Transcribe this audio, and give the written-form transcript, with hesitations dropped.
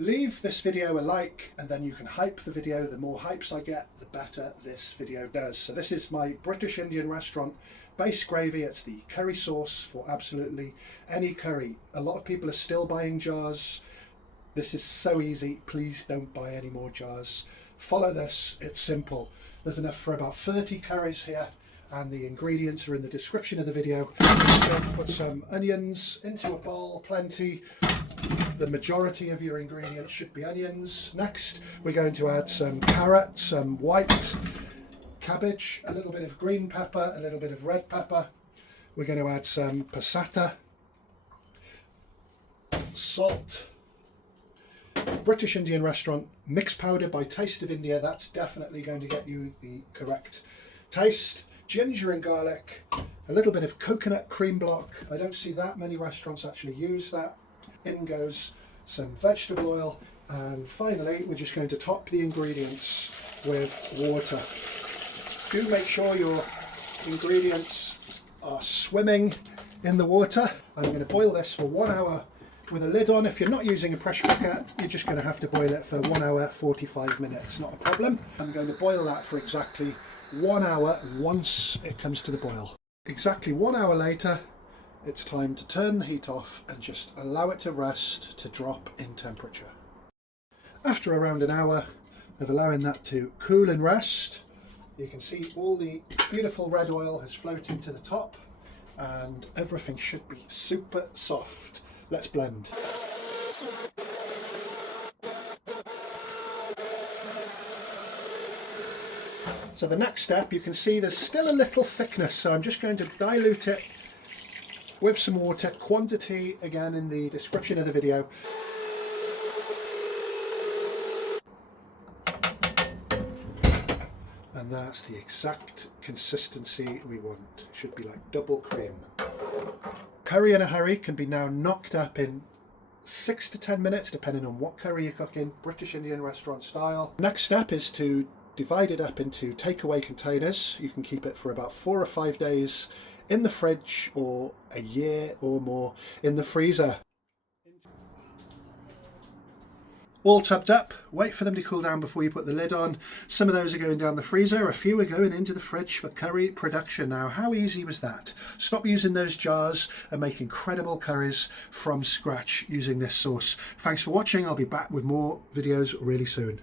Leave this video a like and then you can hype the video. The more hypes I get, the better this video does. So this is my British Indian restaurant base gravy. It's the curry sauce for absolutely any curry. A lot of people are still buying jars. This is so easy. Please don't buy any more jars. Follow this. It's simple. There's enough for about 30 curries here, and the ingredients are in the description of the video. Just going to put some onions into a bowl, plenty. The majority of your ingredients should be onions. Next, we're going to add some carrot, some white cabbage, a little bit of green pepper, a little bit of red pepper. We're going to add some passata, salt, British Indian restaurant mixed powder by Taste of India. That's definitely going to get you the correct taste. Ginger and garlic, a little bit of coconut cream block. I don't see that many restaurants actually use that. In goes some vegetable oil, and finally we're just going to top the ingredients with water. Do make sure your ingredients are swimming in the water. I'm going to boil this for 1 hour with a lid on. If you're not using a pressure cooker, you're just going to have to boil it for 1 hour 45 minutes, not a problem. I'm going to boil that for exactly 1 hour once it comes to the boil. Exactly 1 hour later, it's time to turn the heat off and just allow it to rest, to drop in temperature. After around an hour of allowing that to cool and rest, you can see all the beautiful red oil has floated to the top and everything should be super soft. Let's blend. So the next step, you can see there's still a little thickness, so I'm just going to dilute it with some water. Quantity again in the description of the video. And that's the exact consistency we want. It should be like double cream. Curry in a hurry can be now knocked up in 6 to 10 minutes, depending on what curry you're cooking, British Indian restaurant style. Next step is to divide it up into takeaway containers. You can keep it for about 4 or 5 days in the fridge, or a year or more in the freezer. All topped up, wait for them to cool down before you put the lid on. Some of those are going down the freezer, a few are going into the fridge for curry production. Now, how easy was that? Stop using those jars and make incredible curries from scratch using this sauce. Thanks for watching. I'll be back with more videos really soon.